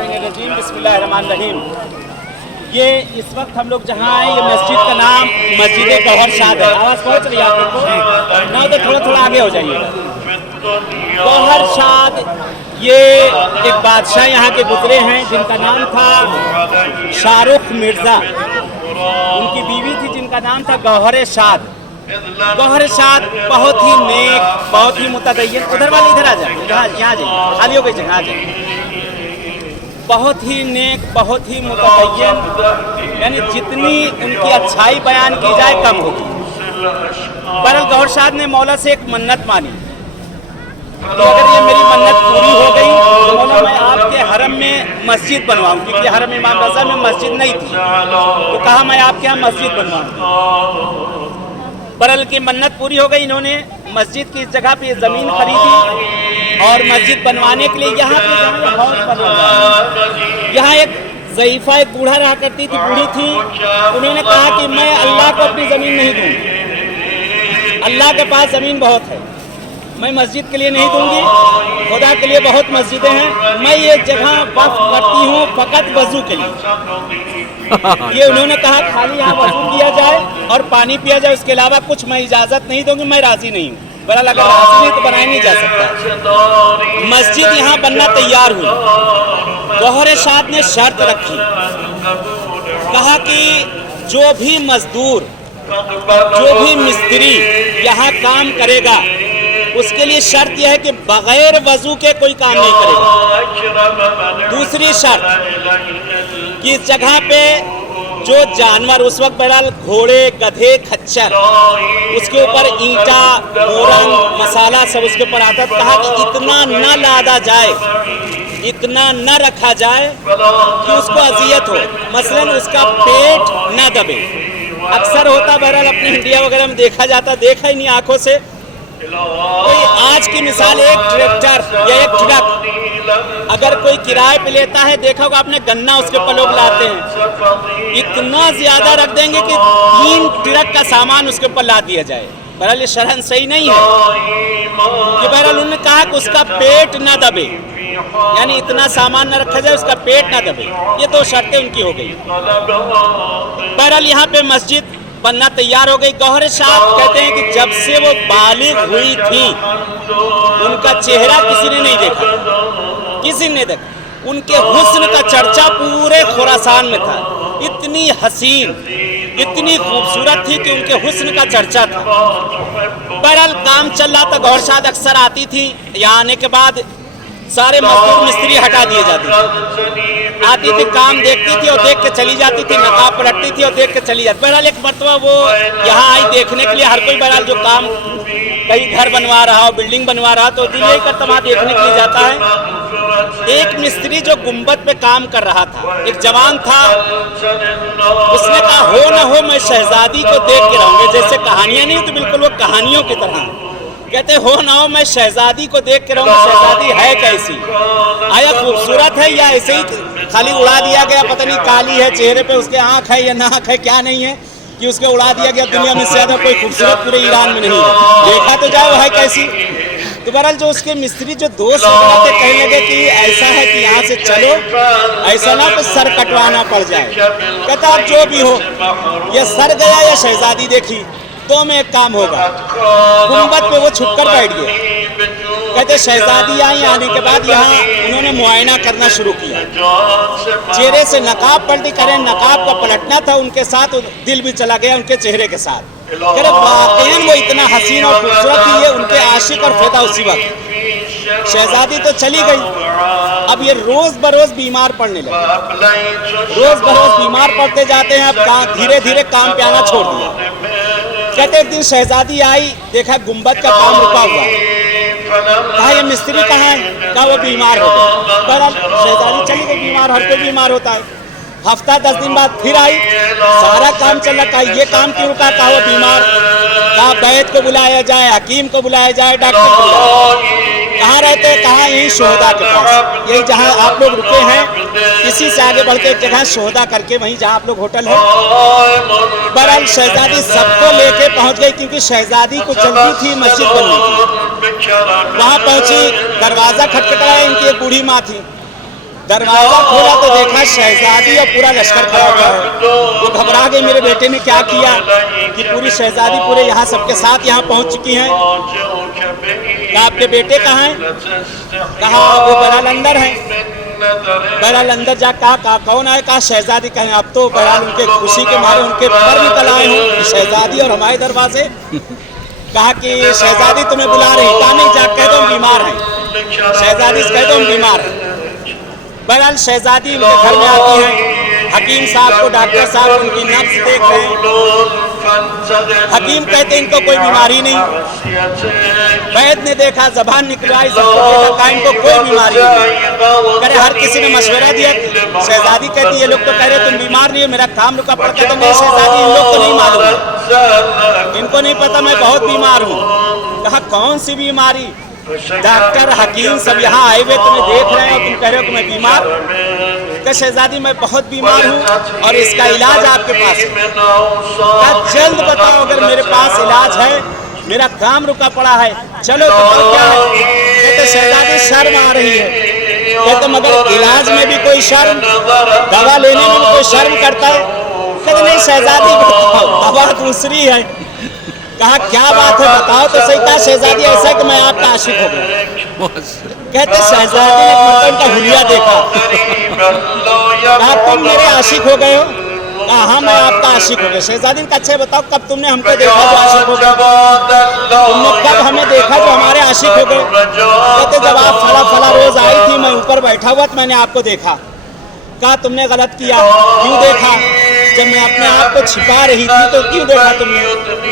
मिनशैतानिर्रजीम बिस्मिल्लाहिर्रहमानिर्रहीम। ये इस वक्त हम लोग जहाँ हैं, ये मस्जिद का नाम मस्जिद गौहर शाद है। आवाज़ पहुँच रही है आप लोग को? ना तो थोड़ा थोड़ा आगे हो जाइए। गौहर शाद ये एक बादशाह यहाँ के गुजरे हैं जिनका नाम था शाहरुख मिर्ज़ा। उनकी बीवी थी जिनका नाम था गौहर शाद। गौहर शाद बहुत ही नेक, बहुत ही मुतदय्यन। उधर वाले इधर आ जाए, यहाँ जाइए, खाली हो गई जगह आ जाए। बहुत ही नेक, बहुत ही मुतदय्यन, यानी जितनी उनकी अच्छाई बयान की जाए कम होगी। बहरहाल गौहर शाद ने मौला से एक मन्नत मानी तो अगर ये मेरी मन्नत पूरी हो गई तो मौला मैं आपके हरम में मस्जिद बनवाऊँ, क्योंकि हरम इमाम रज़ा में मस्जिद नहीं थी, तो कहा मैं आपके यहाँ मस्जिद बनवाऊँ। बहरहाल की मन्नत पूरी हो गई। इन्होंने मस्जिद की इस जगह पे ज़मीन खरीदी और मस्जिद बनवाने के लिए यहाँ पे हाउस बनवाया। यहाँ एक ज़ईफ़ा, एक बूढ़ा रहा करती थी, बूढ़ी थी। उन्होंने कहा कि मैं अल्लाह को अपनी ज़मीन नहीं दूँगी, अल्लाह के पास ज़मीन बहुत है, मैं मस्जिद के लिए नहीं दूंगी, खुदा के लिए बहुत मस्जिदें हैं, मैं ये जगह वक्फ करती हूँ फ़कत वज़ू के लिए। ये उन्होंने कहा खाली यहाँ वज़ू किया जाए और पानी पिया जाए, उसके अलावा कुछ मैं इजाज़त नहीं दूंगी, मैं राज़ी नहीं हूँ। बहरहाल अगर राज़ी नहीं तो बनाया नहीं जा सकता। मस्जिद यहाँ बनना तैयार हुई। गौहर शाद ने शर्त रखी, कहा कि जो भी मजदूर, जो भी मिस्त्री यहाँ काम करेगा उसके लिए शर्त यह है कि बगैर वजू के कोई काम नहीं करेगा। दूसरी शर्त कि इस जगह पे जो जानवर उस वक्त बहरहाल घोड़े, गधे, खच्चर, उसके ऊपर ईंटा, मोरंग, मसाला सब उसके ऊपर आता। कहा कि इतना न लादा जाए, इतना न रखा जाए कि उसको अजियत हो, मसलन उसका पेट न दबे। अक्सर होता बहरहाल अपने इंडिया वगैरह में देखा जाता, देखा ही नहीं आंखों से। कोई आज की मिसाल, एक ट्रैक्टर या एक ट्रक अगर कोई किराए पे लेता है, देखा होगा आपने, गन्ना उसके ऊपर लोग लाते हैं, इतना ज्यादा रख देंगे कि 3 ट्रक का सामान उसके ऊपर ला दिया जाए। बहरहाल ये शरअन सही नहीं है। कि बहरहाल उन्होंने कहा कि उसका पेट ना दबे, यानी इतना सामान न रखा जाए उसका पेट ना दबे। ये 2 शर्तें उनकी हो गई। बहरहाल यहाँ पे मस्जिद बनना तैयार हो गई। गौहर शाद कहते हैं कि जब से वो बालिग हुई थी उनका चेहरा किसी ने नहीं देखा, किसी ने देखा। उनके हुस्न का चर्चा पूरे खुरासान में था। इतनी हसीन, इतनी खूबसूरत थी कि उनके हुस्न का चर्चा था। बहरहाल काम चल रहा था। गौहर शाद अक्सर आती थी, यहाँ आने के बाद सारे मजदूर मिस्त्री हटा दिए जाते थे। आती थी, काम देखती थी और देख के चली जाती थी, नकाब पलटती थी और देख के चली जाती। बहरहाल एक मरतबा वो यहाँ आई देखने के लिए। हर कोई बहरहाल जो काम कहीं घर बनवा रहा हो, बिल्डिंग बनवा रहा, तो दिल यही करता वहाँ देखने के लिए जाता है। एक मिस्त्री जो गुम्बद पे काम कर रहा था, एक जवान था, उसने कहा हो न हो मैं शहजादी को देख के रहूँगा। जैसे कहानियाँ नहीं तो बिल्कुल वो कहानियों की तरह। कहते हो ना हो मैं शहजादी को देख के रहूँगा। शहजादी है कैसी, आया खूबसूरत है या ऐसे ही खाली उड़ा दिया गया, पता नहीं काली है चेहरे पे, उसके आँख है या नाक है क्या नहीं है कि उसके उड़ा दिया गया। दुनिया में से ज़्यादा कोई खूबसूरत पूरे ईरान में नहीं है, देखा तो जाए वो है कैसी। तो बहरहाल जो उसके मिस्त्री जो दोस्त थे कहने लगे कि ऐसा है कि यहाँ से चलो, ऐसा ना तो सर कटवाना पड़ जाए। कहता अब जो भी हो, या सर गया या शहजादी देखी, तो में एक काम होगा। गुंबद पे वो छुपकर बैठ गए। कहते शहजादी आई, आने के बाद यहाँ उन्होंने मुआयना करना शुरू किया। चेहरे से नकाब पलटी करें, नकाब का पलटना था उनके साथ, दिल भी चला गया उनके चेहरे के साथ। वाकईन वो इतना हसीन और खूबसूरत थी, ये उनके आशिक और फिदा उसी वक्त। शहजादी तो चली गई, अब ये रोज बरोज बीमार पड़ने लगे, रोज बरोज बीमार पड़ते जाते हैं। अब धीरे धीरे काम पे आना छोड़ दिया। कहते एक दिन शहजादी आई, देखा गुंबद का काम रुका हुआ। कहा ये मिस्त्री कहाँ है? कहा वो बीमार हो गए। बहरहाल शहजादी चली गई, बीमार, हर कोई बीमार होता है। हफ्ता 10 दिन बाद फिर आई, सारा काम चल रहा। कहा ये काम क्यों रुका? कहा वो बीमार। कहा वैद्य को बुलाया जाए, हकीम को बुलाया जाए, डॉक्टर को बुलाया। कहाँ रहते हैं? कहा यही शोहदा के पास, यही जहाँ आप लोग रुके हैं, इसी से आगे बढ़ के एक जगह शोहदा करके वहीं जहाँ आप लोग होटल है। बहरहाल शहजादी सबको लेके पहुँच गई, क्योंकि शहजादी को जल्दी थी मस्जिद बनने की। वहाँ पहुँची, दरवाज़ा खटखटाया, इनकी एक बूढ़ी माँ थी। दरवाजा खोला तो देखा शहजादी और पूरा लश्कर खड़ा हुआ है। वो घबरा गए, मेरे बेटे ने क्या किया कि पूरी शहजादी पूरे यहाँ सबके साथ यहाँ पहुँच चुकी हैं। कहा आपके बेटे कहाँ हैं? कहा वो बहरहाल अंदर हैं। बहरहाल अंदर जा कहा कौन आए? कहा शहजादी। कहें अब तो बहरहाल उनके खुशी के मारे उनके पर निकल आए हूँ कि शहजादी और हमारे दरवाजे। कहा कि शहजादी तुम्हें बुला रही। कहा नहीं, जा कह दो हम बीमार हैं। शहजादी से कह दो हम बीमार हैं। बहरहाल शहजादी उनके घर में आती है। हकीम साहब को डॉक्टर साहब उनकी नब्ज देख रहे हैं। हकीम कहते इनको कोई बीमारी नहीं। वैद्य ने देखा, जबान निकलवाई, सबको देखा, कहा इनको कोई बीमारी नहीं। करे हर किसी ने मशवरा दिया। शहजादी कहती ये लोग तो कह रहे तुम बीमार नहीं हो, मेरा काम रुका पड़ा। कहते नहीं शहजादी, इन लोग को नहीं मालूम, इनको नहीं पता मैं बहुत बीमार हूँ। कहा कौन सी बीमारी? डॉक्टर हकीम सब यहाँ आए हुए तुम्हें देख रहे हैं और तुम कह रहे हो कि मैं बीमार। क्या शहजादी मैं बहुत बीमार हूँ और इसका इलाज आपके पास है। क्या जल्द बताओ, अगर मेरे पास इलाज है, मेरा काम रुका पड़ा है, चलो बताओ क्या है। कहते शहजादी शर्म आ रही है। कहते मगर इलाज में भी कोई शर्म, दवा लेने में भी कोई शर्म करता है? कहते नहीं शहजादी बताओ, दवा दूसरी है। कहा क्या बात है बताओ तो सही। कहा शहजादी ऐसा कि मैं आपका आशिक हो गया। कहते शहजादी ने मतलब उनका हुलिया देखा। कहा तुम मेरे आशिक हो गए हो? कहा हाँ मैं आपका आशिक हो गया। शहजादी ने अच्छा बताओ कब तुमने हमको देखा जो आशिक हो गए? तुमने कब हमें देखा जो हमारे आशिक हो गए? कहते जब आप फला रोज आई थी, मैं ऊपर बैठा हुआ तो मैंने आपको देखा। कहा तुमने गलत किया। क्यों देखा? जब मैं अपने आप को छिपा रही थी तो क्यों देखा तुमने?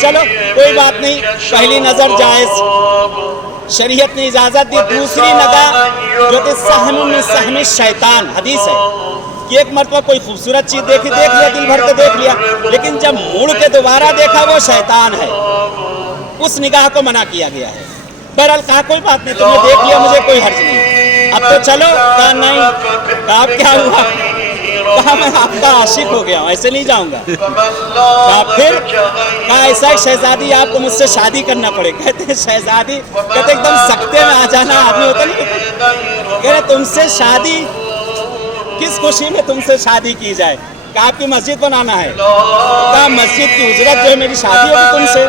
चलो कोई बात नहीं, पहली नजर जायज, शरीयत ने इजाजत दी। दूसरी नजर जो कि सहम शैतान हदीस है कि एक मरतबा कोई खूबसूरत चीज देखी, देख लिया, दिल भर के देख लिया, लेकिन जब मुड़ के दोबारा देखा वो शैतान है। उस निगाह को मना किया गया है। बहरहाल कहा कोई बात नहीं, तुमने देख लिया, मुझे कोई हर्ज नहीं, अब तो चलो। कहा नहीं। कहा क्या हुआ? कहा मैं आपका आशिक हो गया हूँ, ऐसे नहीं जाऊंगा। कहा फिर? कहा ऐसा शहजादी आपको मुझसे शादी करना पड़े। कहते शहजादी, कहते एकदम सकते में आ जाना आदमी होता नहीं। कह रहे तुमसे शादी, किस खुशी में तुमसे शादी की जाए? कहा आपकी मस्जिद बनाना है। कहा मस्जिद की उजरत जो है मेरी शादी होगी तुमसे।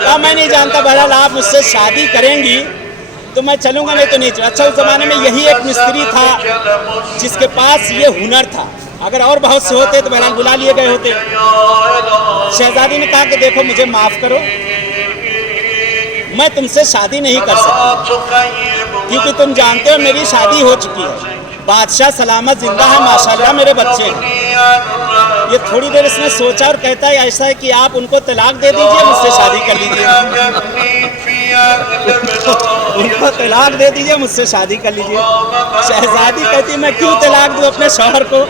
कहा मैं नहीं जानता, बहरहाल आप मुझसे शादी करेंगी तो मैं चलूंगा, नहीं तो नहीं। अच्छा उस जमाने में यही एक मिस्त्री था जिसके पास ये हुनर था, अगर और बहुत से होते तो बहरहाल बुला लिए गए होते। शहजादी ने कहा कि देखो मुझे माफ करो, मैं तुमसे शादी नहीं कर सकती क्योंकि तुम जानते हो मेरी शादी हो चुकी है, बादशाह सलामत जिंदा है, माशाल्लाह मेरे बच्चे हैं। ये थोड़ी देर इसने सोचा और कहता है ऐसा है कि आप उनको तलाक दे दीजिए, मुझसे शादी कर लीजिए। उनको तलाक दे दीजिए, मुझसे शादी कर लीजिए। शहजादी कहती मैं क्यों तलाक दूं अपने शौहर को,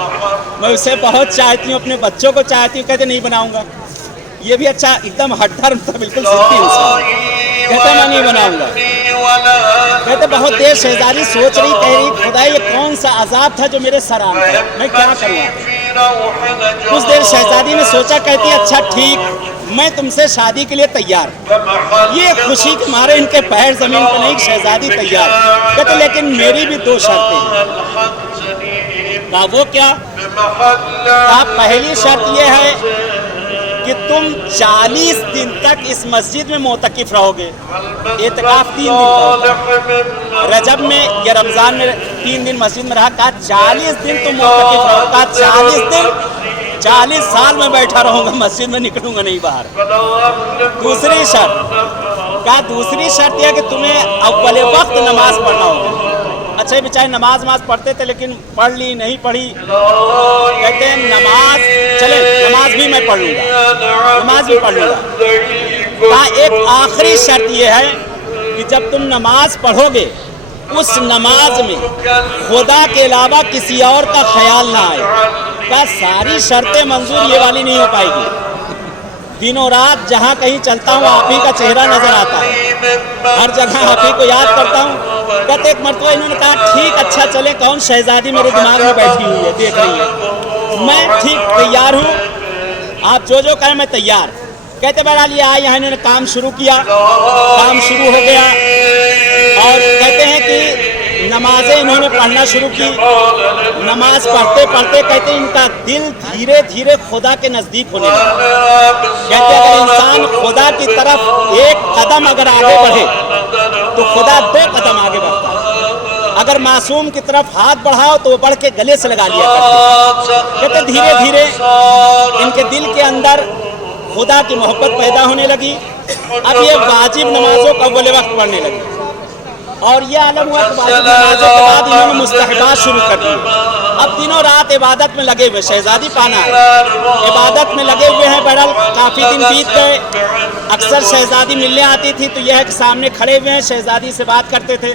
मैं उसे बहुत चाहती हूँ, अपने बच्चों को चाहती हूँ। कहते नहीं बनाऊंगा। ये भी अच्छा एकदम हठधर्म था, बिल्कुल जिद्दी इंसान। कहते मैं नहीं बनाऊंगा। कहते बहुत देर शहजादी सोच रही, कह रही खुदा ये कौन सा अजाब था जो मेरे सर आ गया, मैं क्या करूँ। कुछ देर शहजादी ने सोचा, कहती अच्छा ठीक, मैं तुमसे शादी के लिए तैयार। ये खुशी के मारे इनके पैर जमीन पर नहीं, शहजादी तैयार। कहते लेकिन मेरी भी दो शर्तें हैं। कहा वो क्या? कहा पहली शर्त ये है कि तुम 40 दिन तक इस मस्जिद में मोतकिफ रहोगे। एतकाफ 3 दिन, रजब में या रमजान में 3 दिन मस्जिद में रहा। कहा 40 दिन तुम मोतकिफ रहो। कहा 40 दिन, 40 साल में बैठा रहूंगा मस्जिद में, निकलूंगा नहीं बाहर। दूसरी शर्त, कहा दूसरी शर्त यह कि तुम्हें अव्वल वक्त नमाज पढ़ना होगा। अच्छा बेचारे नमाज पढ़ते थे लेकिन पढ़ ली नहीं पढ़ी। कहते हैं नमाज चले, नमाज भी मैं पढ़ लूँगा, नमाज भी पढ़ लूँगा। कहा एक आखिरी शर्त यह है कि जब तुम नमाज पढ़ोगे उस नमाज में खुदा के अलावा किसी और का ख्याल ना आए। कहा सारी शर्तें मंजूर ये वाली नहीं हो पाएगी। दिनों रात जहाँ कहीं चलता हूँ आप ही का चेहरा नजर आता है, हर जगह आप ही को याद करता हूँ। कहते एक मरतबा इन्होंने कहा ठीक अच्छा चले, कौन शहजादी मेरे दिमाग में बैठी हुई है देख रही है, मैं ठीक तैयार हूँ, आप जो जो कहें मैं तैयार। कहते बहरहाल ये आए यहाँ, इन्होंने काम शुरू किया, काम शुरू हो गया और कहते हैं कि نمازیں انہوں نے پڑھنا شروع کی. نماز پڑھتے پڑھتے کہتے ان کا دل دھیرے دھیرے خدا کے نزدیک ہونے لگا. کہتے اگر انسان خدا کی طرف ایک قدم اگر آگے بڑھے تو خدا 2 قدم آگے بڑھتا ہے. اگر معصوم کی طرف ہاتھ بڑھاؤ تو وہ بڑھ کے گلے سے لگا لیا کرتے. کہتے دھیرے دھیرے ان کے دل کے اندر خدا کی محبت پیدا ہونے لگی. اب یہ واجب نمازوں کا اول وقت پڑھنے لگے اور یہ عالم ہوا کہ واجب نمازوں کے بعد انہوں نے مستحبات شروع کر دی. اب دنوں رات عبادت میں لگے ہوئے. شہزادی پانا ہے, عبادت میں لگے ہوئے ہیں. بہرحال کافی دن بیت گئے. اکثر شہزادی ملنے آتی تھی تو یہ ہے کہ سامنے کھڑے ہوئے ہیں, شہزادی سے بات کرتے تھے.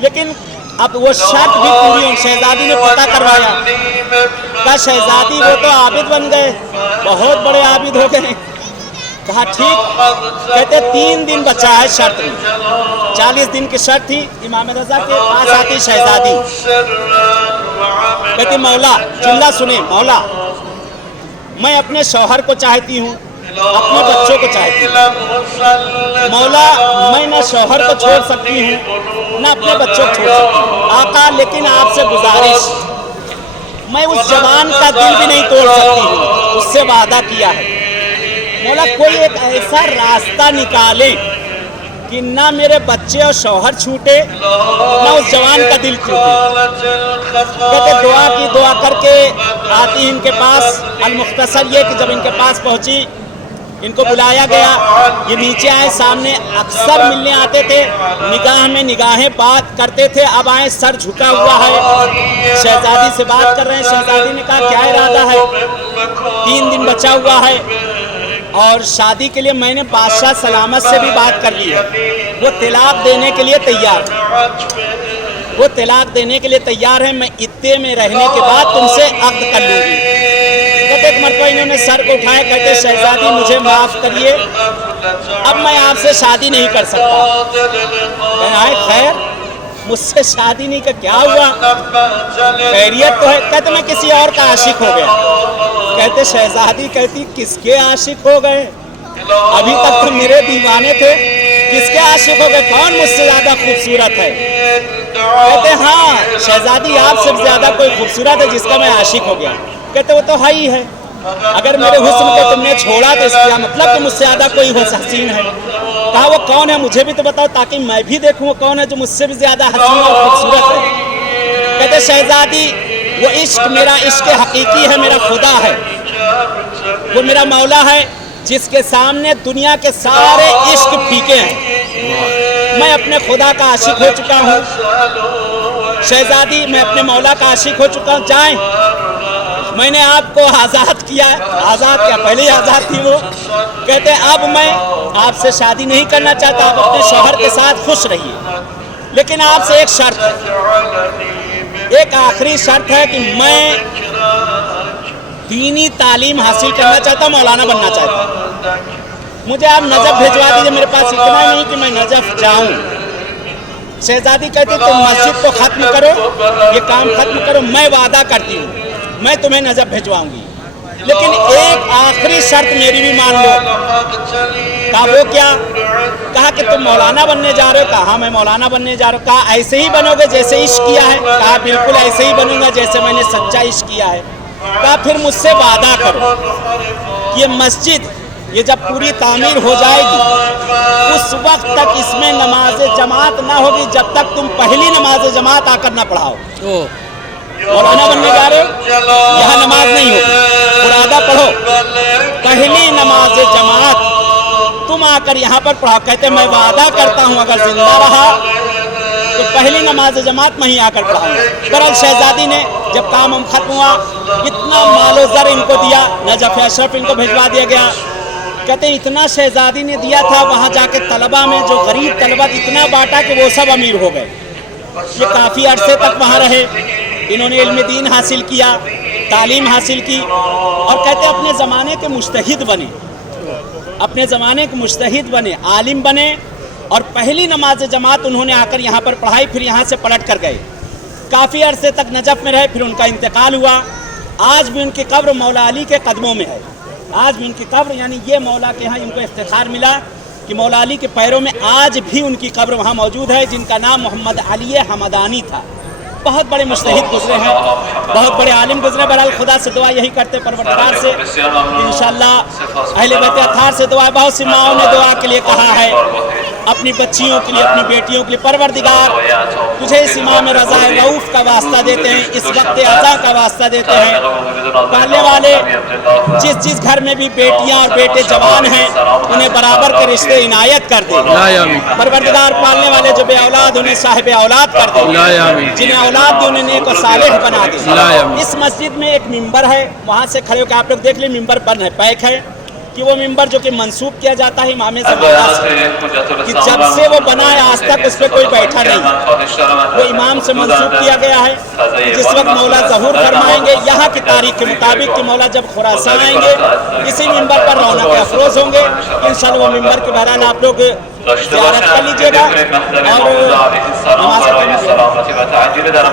لیکن اب وہ شرط بھی پوری ہو. شہزادی نے پتہ کروایا کہا شہزادی وہ تو عابد بن گئے, بہت بڑے عابد ہو گئے. کہا ٹھیک. کہتے 3 دن بچا ہے شرط میں. 40 دن کی شرط تھی. امام رضا کے پاس آتی شہزادی, کہتی مولا, چلا سنیں مولا, میں اپنے شوہر کو چاہتی ہوں, اپنے بچوں کو چاہتی ہوں. مولا میں نہ شوہر کو چھوڑ سکتی ہوں نہ اپنے بچوں کو چھوڑ سکتی ہوں. آقا لیکن آپ سے گزارش, میں اس جوان کا دل بھی نہیں توڑ سکتی ہوں, اس سے وعدہ کیا ہے. مولا کوئی ایک ایسا راستہ نکالے کہ نہ میرے بچے اور شوہر چھوٹے نہ اس جوان کا دل ٹوٹے. کہتے دعا کی, دعا کر کے آتی ان کے پاس. المختصر یہ کہ جب ان کے پاس پہنچی ان کو بلایا گیا. یہ نیچے آئے, سامنے اکثر ملنے آتے تھے, نگاہ میں نگاہیں بات کرتے تھے. اب آئے, سر جھکا ہوا ہے, شہزادی سے بات کر رہے ہیں. شہزادی نے کہا کیا ارادہ ہے؟ 3 دن بچا ہوا ہے اور شادی کے لیے میں نے بادشاہ سلامت سے بھی بات کر لی ہے. وہ طلاق دینے کے لیے تیار ہے, وہ طلاق دینے کے لیے تیار ہے. میں عدے میں رہنے کے بعد تم سے عقد کر لوں گی. کہتے ایک مرتبہ انہوں نے سر کو اٹھایا, کہتے شہزادی مجھے معاف کریے, اب میں آپ سے شادی نہیں کر سکتا. خیر مجھ سے شادی نہیں کر, کیا ہوا, خیریت تو ہے؟ کہتے میں کسی اور کا عاشق ہو گیا. کہتے شہزادی کہتی کس کے عاشق ہو گئے؟ ابھی تک تو میرے دیوانے تھے, کس کے عاشق ہو گئے؟ کون مجھ سے زیادہ خوبصورت ہے؟ کہتے ہاں شہزادی آپ سے زیادہ کوئی خوبصورت ہے جس کا میں عاشق ہو گیا. کہتے وہ تو ہے ہی ہے, اگر میرے حسن کو تم نے چھوڑا تو اس کا مطلب کہ مجھ سے زیادہ کوئی حسین ہے. کہا وہ کون ہے مجھے بھی تو بتاؤ تاکہ میں بھی دیکھوں وہ کون ہے جو مجھ سے بھی زیادہ حسین اور خوبصورت ہے. کہتے شہزادی وہ عشق میرا عشق حقیقی ہے, میرا خدا ہے, وہ میرا مولا ہے جس کے سامنے دنیا کے سارے عشق پھیکے ہیں. میں اپنے خدا کا عاشق ہو چکا ہوں. شہزادی میں اپنے مولا کا عاشق ہو چکا ہوں. جائیں, میں نے آپ کو آزاد کیا. آزاد کیا, پہلے ہی آزاد تھی وہ. کہتے اب میں آپ سے شادی نہیں کرنا چاہتا, آپ اپنے شوہر کے ساتھ خوش رہیے, لیکن آپ سے ایک شرط ہے, ایک آخری شرط ہے کہ میں دینی تعلیم حاصل کرنا چاہتا ہوں, مولانا بننا چاہتا ہوں. مجھے آپ نجف بھیجوا دیجیے, میرے پاس اتنا نہیں کہ میں نجف جاؤں. شہزادی کہتی تم مسجد کو ختم کرو, یہ کام ختم کرو, میں وعدہ کرتی ہوں میں تمہیں نجف بھیجواؤں گی, لیکن ایک آخری شرط میری بھی مان لو. کہا وہ کیا؟ کہا کہ تم مولانا بننے جا رہے ہو؟ کہا ہاں میں مولانا بننے جا رہا ہوں. کہا ایسے ہی بنو گے جیسے عشق کیا ہے؟ کہا بالکل ایسے ہی بنوں گا جیسے میں نے سچا عشق کیا ہے. کہا پھر مجھ سے وعدہ کرو, یہ مسجد یہ جب پوری تعمیر ہو جائے گی اس وقت تک اس میں نماز جماعت نہ ہوگی جب تک تم پہلی نماز جماعت آ کر نہ پڑھاؤ. مولانا بننے جا رہے ہو, یہاں نماز نہیں ہوگی, ارادہ پڑھو, پہلی نماز جماعت تم آ کر یہاں پر پڑھاؤ. کہتے میں وعدہ کرتا ہوں اگر زندہ رہا تو پہلی نماز جماعت میں ہی آ کر پڑھاؤں گا. برحال شہزادی نے جب کام ختم ہوا اتنا مال و زر ان کو دیا, نجف اشرف ان کو بھیجوا دیا گیا. کہتے اتنا شہزادی نے دیا تھا, وہاں جا کے طلبہ میں جو غریب طلبہ اتنا بانٹا کہ وہ سب امیر ہو گئے. یہ کافی عرصے تک وہاں رہے, انہوں نے علم دین حاصل کیا, تعلیم حاصل کی, اور کہتے اپنے زمانے کے مجتہد بنے, اپنے زمانے کے مجتہد بنے, عالم بنے, اور پہلی نماز جماعت انہوں نے آ کر یہاں پر پڑھائی. پھر یہاں سے پلٹ کر گئے, کافی عرصے تک نجف میں رہے, پھر ان کا انتقال ہوا. آج بھی ان کی قبر مولا علی کے قدموں میں ہے, آج بھی ان کی قبر, یعنی یہ مولا کے ہاں ان کو افتخار ملا کہ مولا علی کے پیروں میں آج بھی ان کی قبر وہاں موجود ہے، جن کا نام محمد علی حمدانی تھا۔ بہت بڑے مجتہد گزرے ہیں، بہت بڑے عالم گزرے۔ بہرحال خدا سے دعا یہی کرتے پروردگار سے کہ انشاءاللہ اہل بیت اطہار سے دعا ہے۔ بہت سی ماؤں نے دعا کے لیے کہا ہے، اپنی بچیوں کے لیے، اپنی بیٹیوں کے لیے، پروردگار تجھے اس امام رضا رؤوف کا واسطہ دیتے ہیں، اس وقت عطا کا واسطہ دیتے ہیں۔ پالنے والے جس گھر میں بھی بیٹیاں اور بیٹے جوان ہیں انہیں برابر کے رشتے عنایت کر دے۔ پروردگار پالنے والے جو بے اولاد انہیں صاحب اولاد کر دے، جنہیں اولاد دی انہیں نیک و صالح بنا دے۔ اس مسجد میں ایک ممبر ہے، وہاں سے کھڑے ہو کے آپ لوگ دیکھ لیں، ممبر بند ہے، پیک ہے کہ وہ ممبر جو کہ منسوب کیا جاتا ہے امام زمانہ سے، کہ جب سے وہ بنا ہے آج تک اس پہ کوئی بیٹھا نہیں، وہ امام سے منسوب کیا گیا ہے۔ جس وقت مولا ظہور فرمائیں گے یہاں کی تاریخ کے مطابق کہ مولا جب خراسان آئیں گے اسی ممبر پر رونق افروز ہوں گے انشاءاللہ۔ وہ ممبر کے بہرحال آپ لوگ زیارت کر لیجیے گا اور نماز